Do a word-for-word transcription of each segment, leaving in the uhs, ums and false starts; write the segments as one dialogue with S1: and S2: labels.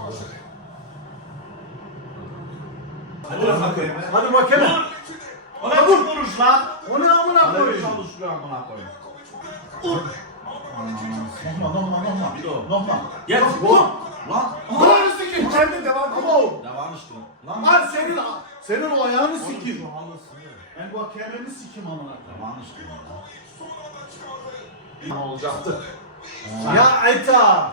S1: Hadi lan bakayım.
S2: Hadi bakalım.
S1: O ne bu vuruş lan?
S2: O ne amına koyayım?
S1: Çalışıyor amına koyayım.
S2: Nokma nokma nokma.
S1: Bir de o.
S2: Nokma.
S1: Gel.
S2: Gol.
S1: Lan.
S2: Doğru sikeyim. Kendi devam. Gol.
S1: Devam işte. Lan.
S2: Lan senin senin o ayağını sikeyim.
S1: Şu halısını.
S2: Ben bu hakemini sikeyim amına koyayım.
S1: Devam işte.
S2: Ne olacaktı? Ya Eta.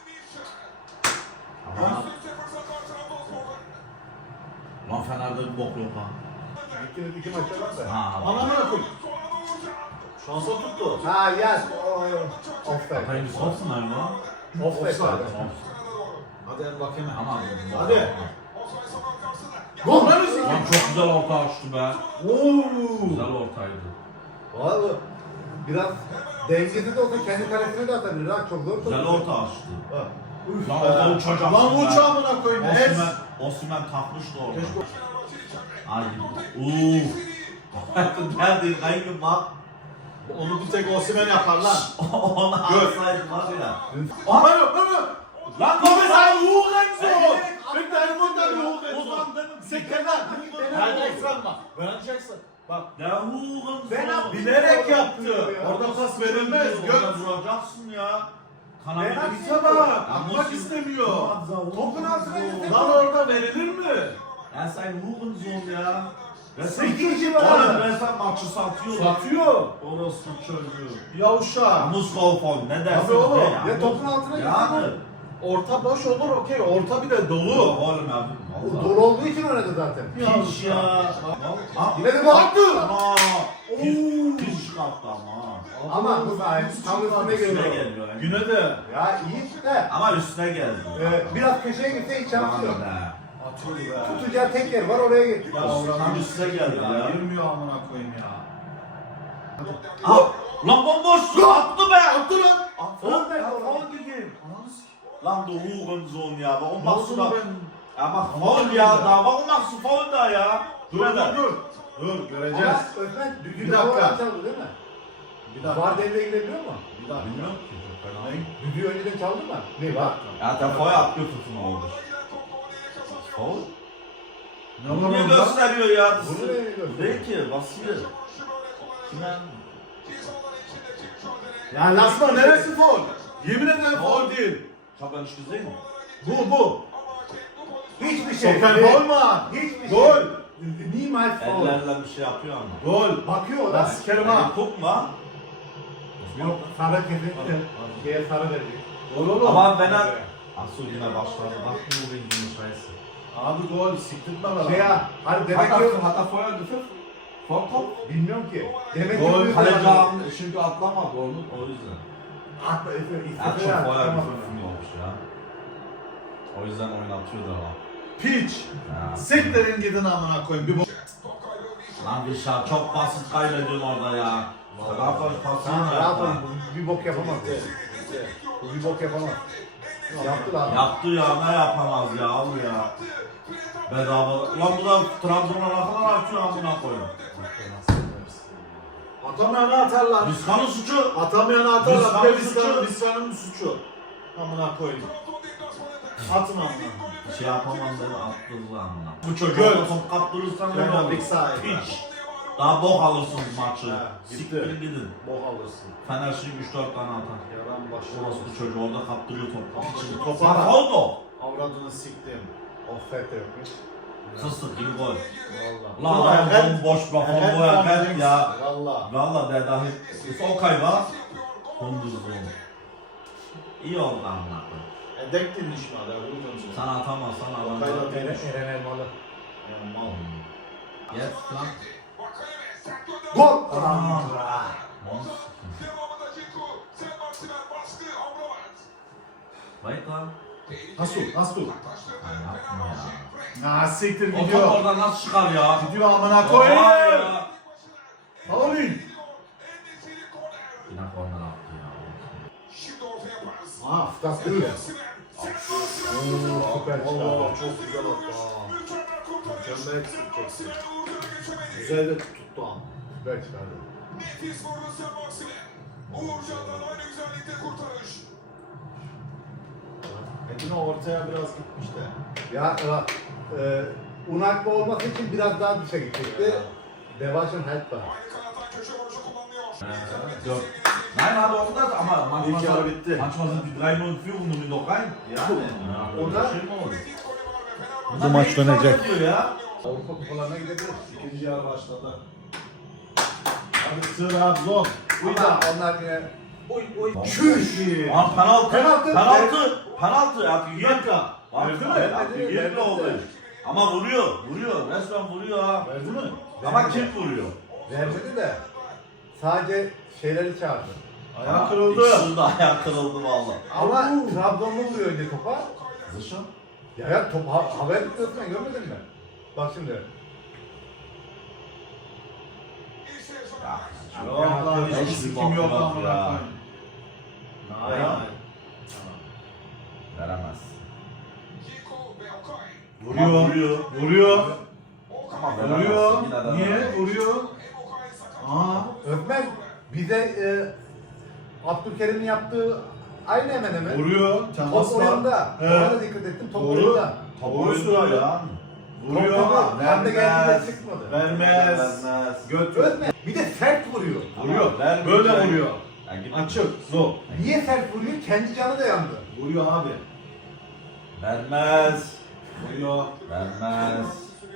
S1: Lan Fener'de bir bok yok ha.
S3: İki, iki maçta var da.
S1: Ha.
S2: Anamına koyayım. Şansa tuttu.
S3: Ha yes. Offside.
S1: Kafayı bir soksunlar lan.
S3: Offside.
S2: Hadi el bakayım.
S1: Ama
S2: Hadi. Gol lan sikeyim.
S1: Lan çok güzel orta açtı be.
S2: Oo.
S1: Güzel ortaydı.
S3: Valla biraz dengesiz de olsa kendi kalesine de atabilir ha. Çok zor.
S1: Güzel orta açtı.
S3: Ha.
S1: Lan orada uçacak.
S2: Lan uçağımına koyayım. Ez.
S1: Osman, Osman takmıştı orada. Ay. Uuu. Geldi kaybım bak.
S2: Onu bir tek Osimhen yapar lan.
S1: Onu
S2: Gör.
S1: alsaydım var ya.
S2: Aman aman.
S1: Lan
S2: Abi sen
S1: bu
S2: Hugenson. Bir tane burada bir Hugenson.
S1: Ozan dedim.
S2: Sekten lan. Vereceksin ama. Vereceksin. Bak.
S1: Ne Hugen
S3: Ben
S1: son.
S3: yaptım.
S2: Bilerek yaptı. Orada pas verilmez.
S1: Orada
S2: Göt.
S1: vuracaksın ya.
S3: Ben
S1: Kanabı
S2: Bize bak. Atmak istemiyor.
S3: Topun altına gitsin.
S2: Lan orada verilir mi?
S1: Ya sen Hugen son ya. Ve sen
S3: Sekiz kişi var.
S1: Oğlum ben sen maçı satıyor.
S2: Satıyor.
S1: Orası çocuğu.
S2: Yavşa.
S1: Muskov fon ne dersin?
S2: Tabii oğlum.
S1: de
S3: Ya topun altına
S1: Yani.
S3: gitsin.
S2: Orta boş olur okey. Orta bir de
S1: Yok
S2: dolu.
S1: oğlum abi.
S3: O
S1: Vallahi.
S3: dolu olduğu için oynadı zaten.
S1: Piş ya. Ha?
S3: Yine de bu attı.
S1: Ama. Piş, piş kaptı ama.
S3: Ama bu sayede tam üstüne
S1: Üstüne
S3: geliyor.
S1: geliyor. yani.
S2: Güne de.
S3: Ya iyi de.
S1: Ama üstüne geldi.
S3: e, biraz köşeye gitse hiç şansı yok.
S1: Aman be.
S2: Atıyor be.
S3: Tutacağı tek yer var oraya gitti.
S2: Ya
S1: Tam üstüne geldi
S2: Ya
S1: ya.
S2: girmiyor amına koyayım ya.
S1: Ha, lan bomboş attı be.
S2: Attı lan.
S3: Faul ver,
S2: Ya
S3: faul.
S2: faul dedi. Ananı sikeyim.
S1: Lan da Hugen zon ya. Bak o
S2: Ne
S1: maksu
S2: oldu
S1: da.
S2: ben?
S1: Ama faul ya da. Bak o maksu faul da ya.
S2: Dur
S1: Dur da.
S2: dur dur. Dur göreceğiz.
S3: Ama Özmen düdüğü
S2: Bir
S3: de
S2: dakika.
S3: havadan çaldı değil mi?
S2: Bir dakika.
S3: Var devreye girebiliyor mu?
S2: Bir dakika.
S1: Bilmiyorum ki.
S2: Ne?
S3: Düdüğü önceden çaldı mı? Ne var?
S1: Ya defoya atlıyor fırtına oldu. Faul.
S2: Ne
S1: Bunu
S2: var
S1: ne
S2: orada?
S1: gösteriyor ya?
S3: Bunu ne gösteriyor?
S1: Bu değil ki. Basıyor. Kime?
S2: Ya Lasma neresi faul? Yemin ederim faul değil.
S1: Çaban iş güzel mi?
S2: Bu bu.
S3: Hiçbir şey.
S2: Soker
S3: değil.
S2: faul mu?
S3: Hiçbir
S2: Gol.
S3: şey. Niemals faul.
S1: Ellerle bir şey yapıyor ama.
S2: Gol.
S3: Bakıyor o
S2: Ben
S3: da.
S2: sikerim ha.
S1: Yani tutma.
S3: Yok sarı kesinlikle. Şeye sarı verdi.
S2: Gol oğlum.
S1: Ama ben Asıl yine başladı. Bak bu benim sayısı.
S2: Abi gol siktirtme bana.
S3: Şey ya. Hani demek
S1: Hatta
S3: ki
S1: hatta foya düşür. Fon top.
S3: bilmiyorum ki. Demek ki
S2: Gol,
S3: bu yüzden-
S1: Kaleci aldı, çünkü atlamadı onu o yüzden.
S3: Atma, istiyor,
S1: Ya çok
S3: istiyor.
S1: foya
S3: Tamam.
S1: düşür olmuş ya. O yüzden oynatıyor da var.
S2: Piç.
S1: Ya.
S2: Siktirin gidin amına koyayım. Bir bo-
S1: Lan bir şah çok basit kaybediyorsun orada ya. Daha fazla pasını
S3: Tamam rahat ol.
S1: yapma.
S3: Bu bir bok yapamaz. Bu bir bok yapamaz. Yaptı lan.
S1: Yaptı ya ne yapamaz ya al ya. Bedava. Lan bu da Trabzon'a ne kadar atıyor amına koyun.
S2: Atamayanı atarlar.
S1: Vizcan'ın suçu.
S2: Atamayanı atarlar. Bir de
S1: Vizcan'ın
S2: Vizcan'ın
S1: suçu.
S2: Vizcan'ın suçu. Amına koyayım. Atın amına.
S1: Bir şey yapamam dedi attırdı amına. Bu
S2: Göt.
S1: çocuğa top kaptırırsan ne
S2: Hemen
S1: olur?
S2: big side.
S1: Hiç. Daha bok alırsınız maçı.
S2: Ha, gitti.
S1: Siktirin gidin.
S2: Bok alırsın.
S1: Fener şimdi üç dört tane atar.
S2: Yaran
S1: Orası
S2: başlamaz.
S1: bu çocuğu orada kaptırıyor top. Hiç.
S2: Topa
S1: Bak
S2: bak.
S1: oldu.
S2: Avradını siktim.
S3: Offside de yokmuş.
S1: Sıstık gibi gol.
S2: Valla.
S1: Lan lan bomboş bak bomboş ya. ya.
S2: Valla.
S1: Valla de dahi. Sol kayba. Kunduz oldu. İyi oldu amına koyayım.
S2: E denk dinmiş mi adam? Vuracağım
S1: Sen atamazsan adam.
S2: Kayba
S3: Eren,
S2: değilmiş.
S3: Eren Elmalı.
S2: Yani mal.
S1: Yes lan.
S3: Gol!
S1: Aa. Bayık lan.
S2: Nasıl? Nasıl?
S1: Ay yapma ya.
S2: Na siktir
S1: O top
S2: gidiyor.
S1: oradan nasıl çıkar ya?
S2: Gidiyor amına
S1: Vay
S2: koyayım.
S1: ya.
S2: Faulün.
S1: Yine korner attı ya.
S2: Ah,
S3: Das
S2: Üf.
S3: Üf. Oo, süper
S2: Allah
S3: çıkardı.
S2: çok güzel attı ha. Mükemmel tuteceksin. Güzel de tuttu ha.
S3: Süper çıkardı.
S4: Nefis vurdu Sebastian. Uğurcan'dan aynı güzellikte kurtarış.
S2: Metin o ortaya biraz gitmiş de.
S3: Ya bak, e, Unakba olması için biraz daha düşe gidecekti. Devaş'ın help var.
S1: Dört. Nein, aber auch das, aber manchmal,
S2: İlk yarı bitti.
S1: manchmal sind die drei null in Führung, nur noch rein. Yani. Ja,
S3: O da-
S1: şey mi olur?
S3: Bu maç
S1: neyi
S3: dönecek.
S1: ifade ediyor ya?
S3: Avrupa kupalarına gidebilir.
S2: İkinci yarı başladı. Hadi Trabzon.
S3: Ama onlar yine...
S2: Uy uy.
S3: Çüş!
S1: Lan penaltı,
S3: Penaltı.
S1: penaltı, penaltı. Artık
S2: Bir dakika. Verdi mi?
S1: Artık
S3: Verdi,
S1: yirmi
S3: verdi.
S1: oldu. Ama vuruyor, vuruyor. Resmen vuruyor ha.
S2: Verdi mi?
S1: Ama kim vuruyor?
S3: Vermedi de sadece şeyleri çağırdı.
S2: Ayağı kırıldı.
S1: İkisinin de ayağı kırıldı valla.
S3: Ama Trabzonlu vuruyor önce topa.
S1: Zışın.
S3: Ya ya top ha, havaya tutuyorsun ya, görmedin mi? Bak şimdi.
S2: Yok lan
S1: Hiç
S2: hiç
S1: bir
S2: kim yok
S1: bok yok
S2: amına
S1: ya.
S2: koyayım. Hayır.
S1: Ya. Veremez.
S2: Vuruyor.
S1: Ama vuruyor.
S2: Vuruyor.
S1: Ama veremez.
S2: Vuruyor.
S1: Yine de
S2: Niye?
S1: veremez.
S2: Vuruyor. Aa.
S3: Ökmen bize e, Abdülkerim'in yaptığı aynı hemen hemen.
S2: Vuruyor.
S3: Top
S2: Temasla.
S3: oyunda.
S2: He.
S3: Ona da dikkat ettim. Top
S2: Doğru.
S3: oyunda.
S1: Top
S2: Doğru
S1: oyunda
S2: söylüyor.
S1: ya.
S2: Vuruyor
S3: Top
S2: ama
S3: topu hem de geldiğinde
S2: vermez.
S3: çıkmadı.
S2: Vermez.
S1: Vermez.
S2: Göt.
S3: Ökmen bir de sert vuruyor.
S2: Vuruyor.
S1: Ama vermeyecek.
S2: Böyle vuruyor.
S1: Ya git.
S2: Açık. Zor.
S3: Niye sert vuruyor? Kendi canı da yandı.
S2: Vuruyor abi.
S1: Vermez.
S2: Vuruyor.
S1: Vermez.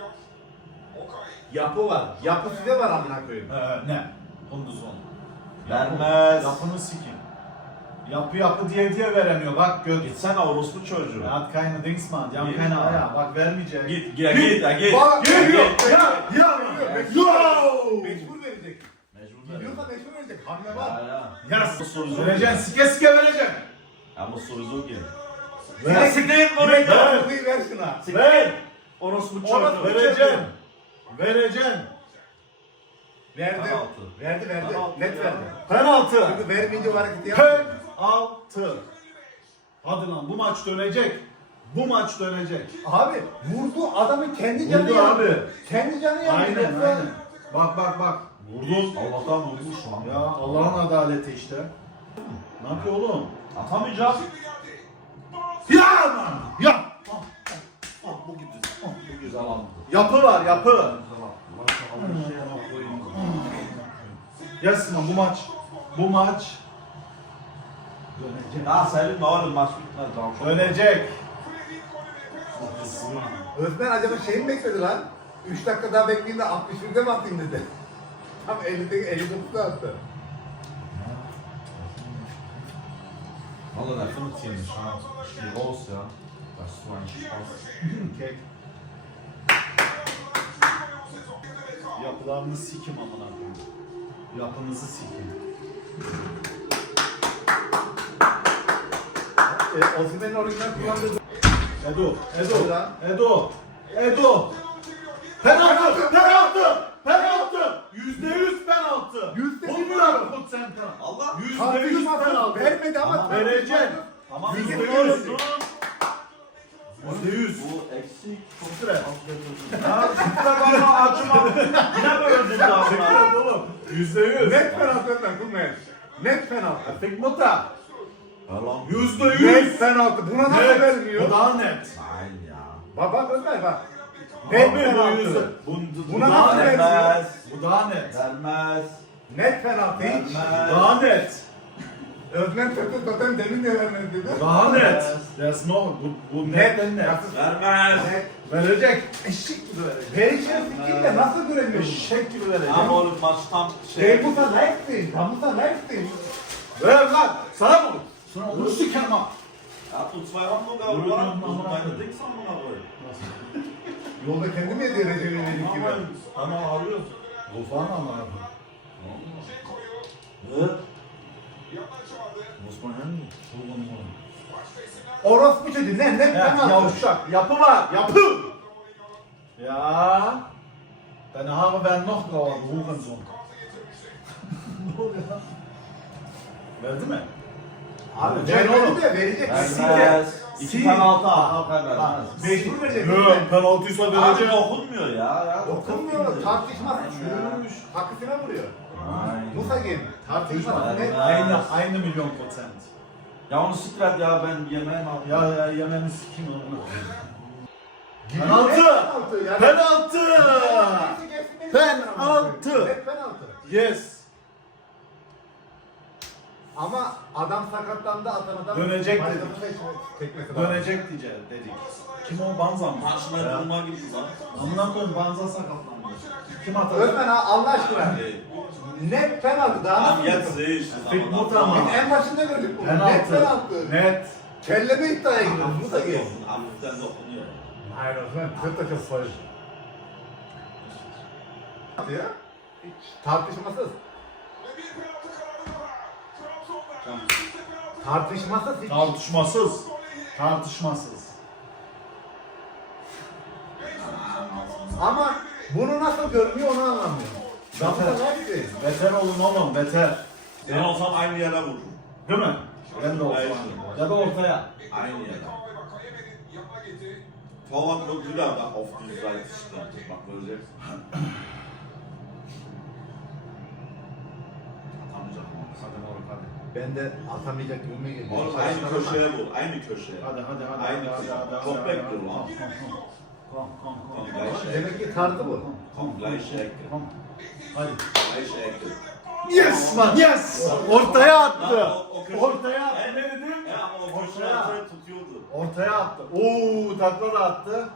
S3: Yapı var. Yapı size var amına koyayım.
S2: Ee, ne? Kunduz on.
S1: Vermez.
S2: Yapını sikin. Yapı yapı diye diye veremiyor. Bak göt.
S1: Gitsene orospu çocuğu.
S2: Er hat keine Dings man. Die haben
S1: Git.
S2: keine Eier. Bak vermeyecek.
S1: Git, git, git, ya git.
S3: Bak,
S1: Ya
S3: geliyor.
S1: git.
S3: Ya, ya,
S2: Yo!
S3: Mecbur verecek.
S1: Mecbur ver.
S3: Gidiyorsa mecbur verecek. Hamle
S1: Ya
S3: var.
S1: ya.
S2: Yaz.
S1: Bu soru
S2: Vereceksin. Sike sike vereceksin.
S1: Ya bu soru zor gel.
S2: Ver.
S1: Ya siktir orayı
S3: Direkt
S1: da.
S3: yapıyı ver şuna.
S1: Siktir.
S2: Ver.
S1: Orospu
S2: Ona
S1: çocuğu.
S2: vereceksin. Vereceksin.
S3: Verdi.
S1: Penaltı.
S3: Verdi verdi.
S1: Penaltı
S3: Net
S1: ya.
S3: verdi.
S2: Penaltı.
S3: Çünkü vermeyince o hareketi yap.
S2: Penaltı. Hadi lan bu maç dönecek. Bu maç dönecek.
S3: Abi vurdu adamın kendi canı
S2: Vurdu
S3: yandı.
S2: abi.
S3: Kendi canı yandı.
S2: Aynen
S3: Yoksa-
S2: aynen. Bak bak bak. Vurdun.
S1: Allah'tan vurmuş lan.
S2: Ya Allah'ın adaleti işte. Ne yapıyor oğlum?
S1: Atamayacak.
S2: Ya lan! Ya!
S1: Ah, bu güzel. Ah, bu güzel aldı.
S2: Yapı var yapı.
S1: Güzel aldı.
S2: Yes lan bu maç. Bu maç dönecek.
S1: Ya Selim oğlum maç bitmez lan. Çok-
S2: Dönecek.
S3: Özmen acaba şey mi bekledi lan? üç dakika daha bekleyeyim de altmış birde mi atayım dedi. Tam elli elli dokuzda attı.
S1: Valla der fünfzehn ist scharf. Spiel raus, ja. Das ist so ein Spaß.
S2: Kek. Yapılarını sikim amına koyayım. Yapınızı sikim.
S3: E, Osimhen'in orijinal kullandığı
S2: Edo,
S3: Hadi
S2: Edo,
S3: lan.
S2: Edo, Edo. Penaltı, penaltı, penaltı. Yüzde yüz penaltı.
S3: Yüzde bir
S2: hundert Prozent penaltı.
S1: Allah.
S2: Yüzde yüz
S3: tartışmasız
S2: penaltı.
S3: vermedi ama
S2: Ama vereceksin.
S1: Tamam.
S3: Yüzde
S1: Yüzde
S3: yüz.
S1: yüz.
S2: Yüzde yüz.
S1: Bu eksik.
S2: Çok süre.
S1: Ya siktir bana acıma. Yine böyle dedi amına.
S2: Tekrar oğlum. Yüzde yüz.
S3: net penaltı Özmen Kulmen. Net penaltı.
S2: Tek nota.
S1: Allah'ım.
S2: Yüzde
S3: Net
S2: yüz.
S3: penaltı. Buna nasıl
S2: Net.
S3: vermiyor?
S2: Bu daha net.
S1: Nein ya.
S3: Bak bak Özmen bak. Net
S2: Abi bu yüzde.
S3: penaltı.
S2: Bu, bu
S3: Buna
S2: daha
S3: nasıl
S2: net.
S3: vermiyor?
S1: Vermez.
S2: Bu daha net.
S1: Vermez.
S3: Net penaltı hiç.
S1: Vermez.
S2: Daha net.
S3: Özmen Tötü zaten demin de vermedi dedi.
S2: Daha net. There's no. Bu, bu netten net.
S1: Vermez.
S3: Net.
S2: Verecek. Eşek gibi verecek.
S3: Perişan fikir de nasıl göremiyorsun?
S2: Eşek gibi verecek.
S1: Ama oğlum maç tam şey.
S3: Şey bu da Leipzig. Tam bu da Leipzig.
S2: Ver lan. Sana mı? Sana onu sikem ha.
S1: Ja, du zwei Hamburger
S2: Yürü
S1: oder?
S2: lan,
S1: Du musst
S2: amına
S1: meine
S2: koyayım.
S1: Dings amına koy.
S3: Yolda kendi mi yedi Recep'in dedik gibi.
S1: Ama arıyor.
S2: Bu falan ama.
S1: Hı?
S2: Osman Henry. Vurgun vurgun.
S3: Orospu çocuğu ne? Net
S2: Ya
S3: penaltı.
S2: yavşak. Yapı var. Yapı. Ya. Deine Haare werden noch grauer, du Hurensohn. Ne oluyor lan? Verdi mi?
S3: Abi
S2: Verecek oğlum.
S3: vermedi de verecek.
S1: Vermez. İki
S2: Sil.
S1: penaltı Hakan vermez.
S3: Mecbur verecek.
S2: Yok, penaltıysa
S1: Abi
S2: verecek.
S1: dokunmuyor ya. ya.
S3: Dokunmuyor. Tartışmaz.
S1: Çürümüş.
S3: Hakkısına vuruyor.
S1: Aynen.
S3: Musa gibi. Tartışmaz.
S1: Vermez.
S3: Net.
S2: Eine, eine Million Prozent.
S1: Ya onu sikret ya ben yemeğimi aldım.
S2: Ya ya yemeni sikeyim onu.
S3: Penaltı.
S2: Penaltı!
S3: Yani.
S2: Penaltı!
S3: Penaltı.
S2: Penaltı!
S3: Net penaltı.
S2: Yes!
S3: Ama adam sakatlandı, atan adam
S2: Dönecek
S3: başka
S2: dedik.
S3: bir şey çekmesi lazım.
S2: Dönecek diyeceğiz dedik. Kim o Banza mı?
S1: Karşına
S2: Ya.
S1: durma gitti lan.
S2: Amına koyayım Banza sakatlandı. Kim atar?
S3: Özmen ha Allah aşkına. Net penaltı daha
S1: Tamam
S3: nasıl?
S1: yetse işte.
S2: Fik
S1: tamam,
S2: Mut
S1: tamam.
S2: ama.
S3: Biz en başında gördük bunu. Net
S2: Penaltı.
S3: penaltı.
S2: Net.
S3: Kelleme iddiaya giriyoruz. Bu da geç.
S1: Olsun, hafiften dokunuyor.
S3: Hayır Özmen, tırt da çok sayı. Ya. Hiç tartışmasız. Tartışmasız hiç.
S2: Tartışmasız. Tartışmasız.
S3: Ama bunu nasıl görmüyor onu anlamıyorum. Ben
S2: Beter.
S3: burada ne yapayım?
S2: Beter olun oğlum beter.
S1: Ben olsam aynı yere vururum.
S2: Değil mi? Ben de olsam.
S1: Aynen.
S2: Ya da ortaya.
S1: Aynı yere. Falan çok güzel bak of güzel işte. Bak göreceksin. Atamayacak mı?
S2: Hadi moruk hadi.
S3: Ben de atamayacak gibime geliyor.
S1: Oğlum aynı köşeye vur. Aynı köşeye.
S2: Hadi hadi hadi.
S1: Aynı
S2: hadi, hadi, hadi,
S1: Çok
S2: hadi,
S1: bekliyor
S2: hadi.
S1: lan.
S2: Kom kom kom kom.
S1: Kom, gleich
S3: Demek ki tarzı bu.
S1: Kom, gleich Ecke.
S2: Kom. Hadi.
S1: Gleich Ecke.
S2: Yes man yes. Ortaya attı.
S1: Lan o- o köşe-
S2: Ortaya attı.
S1: Evet.
S2: Ne dedim?
S1: Ya ama o köşe
S2: Ortaya.
S1: ortaya tutuyordu.
S2: Ortaya attı. Oo takla da attı.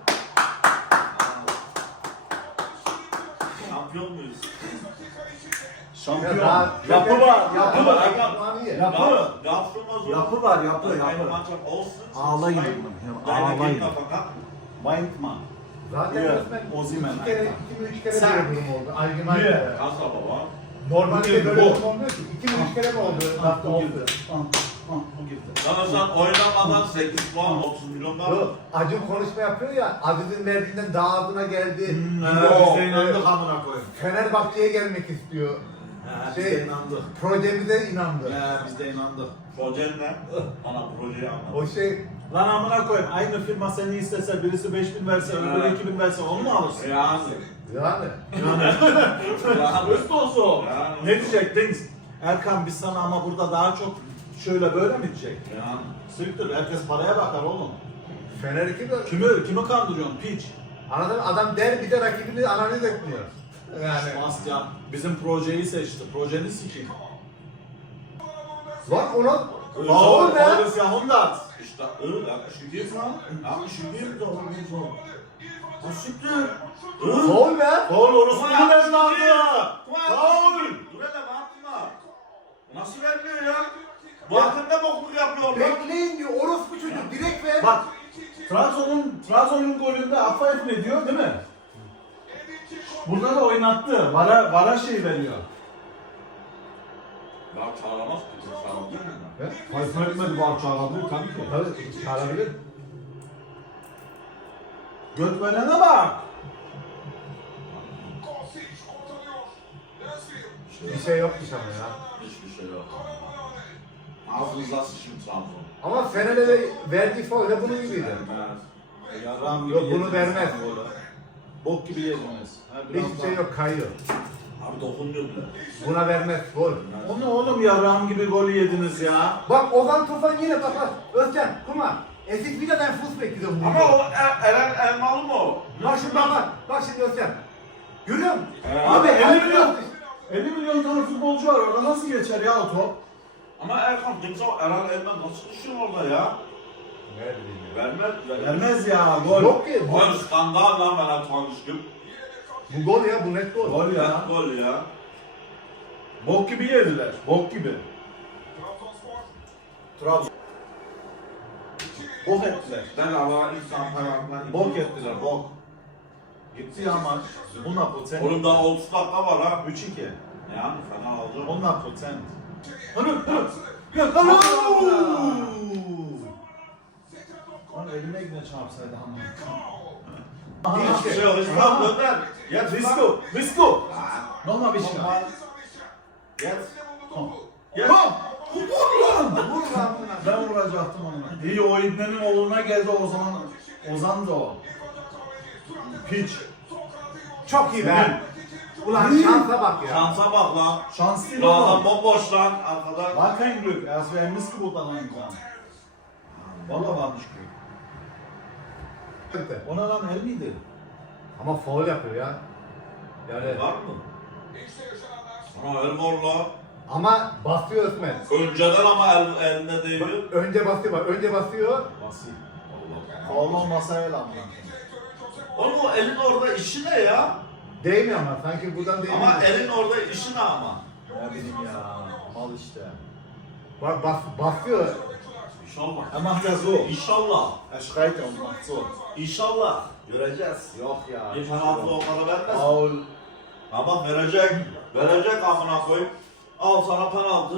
S1: Şampiyon muyuz?
S2: Şampiyon.
S3: Ya,
S2: Yapı var. Yapı
S3: Ama
S2: var.
S3: Yapı.
S2: Yapı.
S1: Gafşurmaz
S2: Yapı var, yapı,
S1: Eine
S2: yapı.
S1: Mannschaft außen.
S2: Ağlayın
S1: zwei-
S2: bunu.
S1: Deine
S2: Ağlayın.
S1: Gegner verkacken.
S2: Windman.
S3: Zaten
S2: Yeah,
S3: Osman
S2: Osimhen.
S3: iki kere, iki mi üç kere
S2: Sen-
S3: böyle durum oldu. Allgemein.
S2: Yeah.
S1: Kannst aber var.
S3: Normalde
S2: Yeah,
S3: böyle
S2: bu.
S3: durum olmuyor ki. İki mi üç kere mi oldu?
S2: Ah,
S3: Hafta
S2: o
S3: oldu.
S2: girdi. Ah, ah, o girdi.
S1: Sana sen oynamadan sekiz puan otuz milyon var.
S3: Bu Acun konuşma yapıyor ya, Aziz'in verdiğinden daha ağzına geldi.
S2: Hmm,
S3: Yok,
S2: he, biz de
S3: evet.
S2: inandık amına koyayım.
S3: Fenerbahçe'ye gelmek istiyor.
S2: He, biz
S3: Şey,
S2: de inandık.
S3: projemize inandı.
S2: He, biz de inandık.
S1: Projen ne? Bana projeyi anlat.
S3: O şey,
S2: Lan amına koyayım aynı firma seni istese birisi beş bin verse öbürü
S1: Evet.
S2: iki bin verse onu mu alırsın?
S1: Yani.
S3: yani.
S1: Yani.
S2: Üst olsun.
S1: Yani.
S2: Ne diyecektiniz? Erkan biz sana ama burada daha çok şöyle böyle mi diyecek?
S1: Yani.
S2: Sıktır herkes paraya bakar oğlum.
S3: Fener iki de
S2: Kimi, kimi kandırıyorsun piç?
S3: anladın mı? Adam der bir de rakibini analiz etmiyor. Yani.
S2: Sebastian bizim projeyi seçti. Projeni sikeyim.
S3: Lan ona
S2: Faul
S3: faul be.
S2: Paulus Jahrhundert.
S1: İşte öyle yapmış gidiyorsun ha. Yapmış gidiyorsun da olmuyor mu? Asiktir.
S3: Faul be.
S2: Faul orası
S1: Ulan
S2: ne
S1: yapmış
S2: evladı?
S1: gidiyor.
S2: Faul.
S1: Dur hele bakma. Nasıl vermiyor ya? Bu hakem ne bokluk yapıyor lan?
S3: Bekleyin diyor. Orospu çocuk direkt ver.
S2: Bak Trabzon'un Trabzon'un golünde Afayet ne diyor değil mi? Burada da oynattı. Vara, vara şey veriyor.
S1: Ya çağıramaz ki. Çağırabilir mi?
S3: He?
S2: Fayfı etmedi var çağırabilir tabii ki.
S3: Tabii çağırabilir.
S2: Götmenene bak.
S3: Bir şey yokmuş ama ya.
S1: Hiçbir şey yok. Ağzınıza sıçın Trabzon.
S3: Ama Fener'e de verdiği faul de bunun gibiydi.
S1: Vermez.
S2: Yaram
S3: Yok, bunu
S2: yediniz
S3: vermez.
S2: lan golü. Bok gibi yediniz. Ha, biraz
S3: Hiçbir şey
S2: daha-
S3: yok, kayıyor.
S1: Abi dokunmuyor bile.
S3: Buna vermez gol.
S2: O ne oğlum yaram gibi golü yediniz ya.
S3: Bak Ozan Tufan yine bak bak. Özcan, Kuma. Ezik bir de ben fus bekliyorum. bunu.
S1: Ama o Er- Eren Elmalı mı o?
S3: Bak şimdi bak bak. Bak şimdi Özcan. Görüyor musun?
S1: Evet.
S2: Abi elli
S3: Ayıp
S2: milyon,
S3: yapmış.
S2: elli milyon tane futbolcu var orada nasıl geçer ya o top?
S1: Ama Erkan kimse o Eren Elmalı nasıl düşüyor orada ya?
S3: Ne bileyim ya.
S1: Vermez.
S2: Vermez ya gol.
S3: Yok ki. Bu,
S1: Gol skandal lan ben Erkan düştüm.
S3: bu gol ya, bu net gol.
S2: Gol ya.
S1: Gol ya.
S2: Bok gibi yediler. Bok gibi. Trabzon. Bok ettiler.
S1: Ben Allah'a insan parmakla.
S2: Bok ettiler bok. Gitti ya maç. Buna potent.
S1: Oğlum daha otuz dakika var ha.
S2: üç iki.
S1: Yani fena oldu.
S2: Onunla potent. Hadi hadi. Ya hadi. Onu elime yine çarpsaydı ama.
S1: Hiçbir şey yok. Hiçbir şey yok. Gönder. Yat
S2: Risko. Risko. Normal bir şey.
S1: Yat.
S2: Kom.
S1: Yat.
S2: Kom. Vur lan.
S3: Vur lan buna.
S2: Ben vuracaktım onu. İyi o İbne'nin oğluna geldi o zaman. Ozan da o. Piç.
S3: Çok iyi be. Ulan şansa bak ya.
S1: Şansa bak lan.
S2: Şans değil
S1: Lan adam
S2: oğlum.
S1: bomboş lan arkada.
S2: War kein Glück, er ist ein Missgebot an einem Kran. Valla var nicht Glück. Ona lan el miydi?
S3: Ama faul yapıyor ya. Yani
S1: Var mı? Ana el var lan.
S3: ama basıyor Osman.
S1: Önceden ama el, eline değiyor.
S3: Önce basıyor bak. Önce basıyor.
S2: Basit.
S1: Allah.
S2: Faul olmasa el amına.
S1: Oğlum o elin orada işi ne ya?
S3: Değmiyor ama sanki buradan değmiyor.
S1: Ama elin orada işi ne ama?
S2: Ne bileyim ya. Al işte.
S3: Bak bas, basıyor.
S1: İnşallah.
S2: Er macht ja so.
S1: İnşallah.
S2: Er schreit ja und macht so.
S1: İnşallah. Göreceğiz.
S2: Yok ya.
S1: Bir penaltı o kadar vermez.
S2: Faul.
S1: Ama verecek. Verecek amına koyup. Al sana penaltı.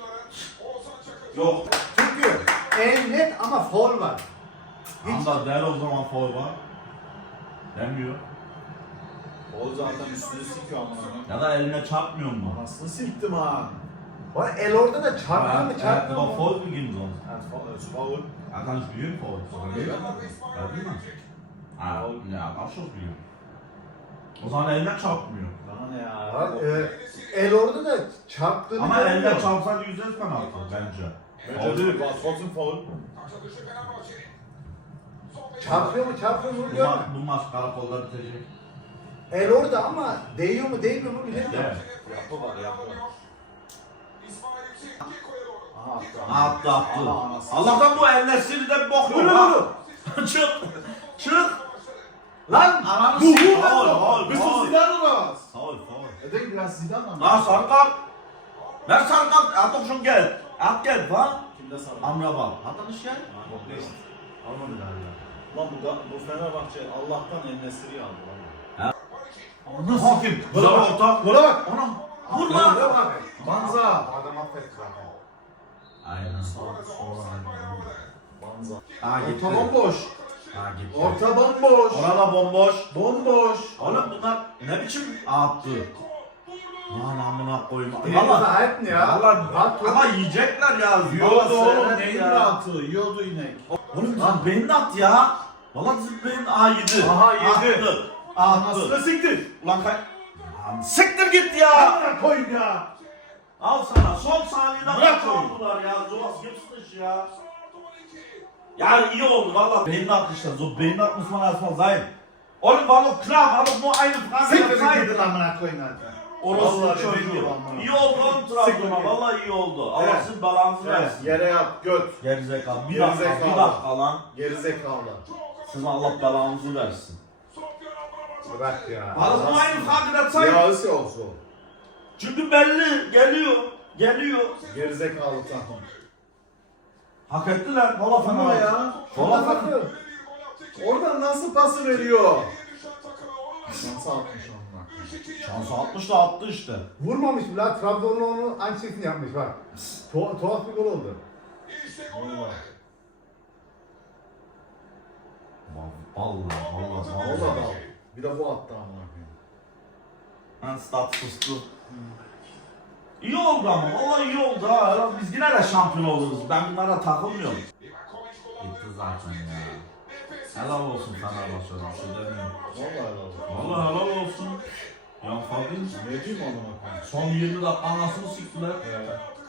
S1: Yok.
S3: Çünkü en net ama faul var.
S1: Anda der o zaman foul var. Demiyor.
S2: Faul zaten üstüne sikiyor amına.
S1: Ya da eline çarpmıyor mu?
S2: Anasını siktim ha.
S3: Bak el orada da çarpıyor mu
S1: Ja,
S3: çarpmıyor
S1: aber
S3: mu?
S1: voll gegeben sonst.
S2: Er hat faul. Er ist faul.
S1: Er kann nicht spielen, voll.
S2: Nee.
S1: Verdin mi? Ha, ya Abschluss büyük. O zaman eline çarpmıyor.
S2: Bana ne
S3: Bak,
S2: ya?
S3: e, el orada da çarptığını
S1: Ama
S3: görmüyor.
S1: eline çarpsaydı yüzde yüz penaltı bence.
S2: Bence değil. War trotzdem faul.
S3: Çarpıyor mu çarpıyor mu
S1: Bu,
S3: görmüyor.
S1: ma bu maç karakolda bitecek.
S3: El orada ama değiyor mu değmiyor mu bilemiyorum.
S1: Evet.
S2: Yapı var yapı. Aha attı.
S1: Attı attı.
S2: Aha, anasını.
S1: Allah'tan bu ellerini de bok yok
S3: Yürü
S1: ha.
S3: yürü.
S1: Çık. Çık.
S3: Lan
S1: Ananı
S2: Du
S1: sikeyim.
S2: Hurensohn!
S1: Faul, faul,
S2: Bist du
S1: faul.
S2: Zidane oder was?
S1: Faul, faul.
S2: Er denkt, du hast Zidane am
S1: Lan sarı kart. Ver sarı kart. At doch schon gelb. At gelb lan.
S2: Kimde sarı?
S1: Amrabat. Hat er nicht gelb?
S2: Yok değil.
S3: almadı galiba.
S2: Lan bu, da- bu Fenerbahçe Allah'tan El-Nesri'yi aldı valla.
S1: Nasıl sikeyim? Güzel orta.
S2: Gola bak!
S1: Anam.
S3: Vur
S1: Vur
S3: lan.
S1: lan.
S2: Banza!
S3: Adam affet zaten.
S1: Aynen.
S2: Banza.
S1: Ha gitti.
S2: Orta bomboş.
S1: Ha gitti.
S2: Orta bomboş.
S1: Orada bomboş.
S2: Bomboş.
S1: Oğlum bunlar ne biçim attı? Lan amına koyayım.
S3: Valla
S1: Valla.
S3: ayıp ne ya?
S1: Valla.
S3: Bak,
S1: Ama yiyecekler ya.
S2: Yiyordu
S1: Valla
S2: oğlum.
S1: seyret
S2: Neyin
S1: ya.
S2: rahatı? Yiyordu inek.
S1: Oğlum lan beyin at ya. Valla bizim beyin A yedi.
S2: Aha, yedi.
S1: Attı.
S2: Anasını
S1: Attı.
S2: siktir.
S1: Ulan kay... Lan siktir git ya.
S2: Amına koyun ya.
S1: Al sana son saniyede
S2: Bırak
S1: kaç
S2: oyunu.
S1: oldular ya. Zoas gibt's nicht ya. Ya iyi oldu valla. Beyin atmışlar. So beyin atmış man erstmal sein. Oğlum war doch klar, war doch nur eine Frage der
S2: Siktir
S1: Zeit.
S2: gidin amına koyun hadi.
S1: Orası
S2: Vallahi
S1: çocuğu.
S2: dediğim gibi amına.
S1: İyi oldu oğlum
S2: Siktir
S1: Trabzon'a.
S2: git.
S1: Valla iyi oldu. Allah
S2: Evet.
S1: sizin balansı
S2: Evet,
S1: versin.
S2: yere yat göt.
S1: Gerizekalı. Bir dakika,
S2: Gerizekalı.
S1: bir dakika lan.
S2: Gerizekalı.
S1: Sizin Allah belanızı versin.
S3: Bırak ya.
S1: War doch nur eine Frage der Zeit.
S2: Ya ist ja auch so.
S1: Çünkü belli. Geliyor. Geliyor.
S2: Gerizekalı takım.
S1: Hak ettiler. Valla
S2: Ama
S1: fena
S2: ya.
S3: Valla bakıyor.
S2: Oradan nasıl pası veriyor? Nasıl atmış onunla?
S1: Şansı atmış da attı işte.
S3: Vurmamış mı lan? Trabzon'un onu aynısını yapmış bak. Tu tuhaf bir gol oldu.
S2: Valla.
S1: Vallahi vallahi
S2: Valla
S1: vallahi.
S2: da. Bir de bu attı amına koyayım.
S1: Ben stat sustu. İyi oldu ama vallahi iyi oldu ha. Herhalde biz yine de şampiyon oluruz. Ben bunlara takılmıyorum. Gitti zaten ya. Helal olsun Fenerbahçe'den. Şey demiyorum.
S2: Valla helal olsun.
S1: Vallahi helal olsun. Yan Fabin
S2: Ne diyeyim amına koyayım?
S1: son yirmi dakika anasını siktiler.
S2: Evet.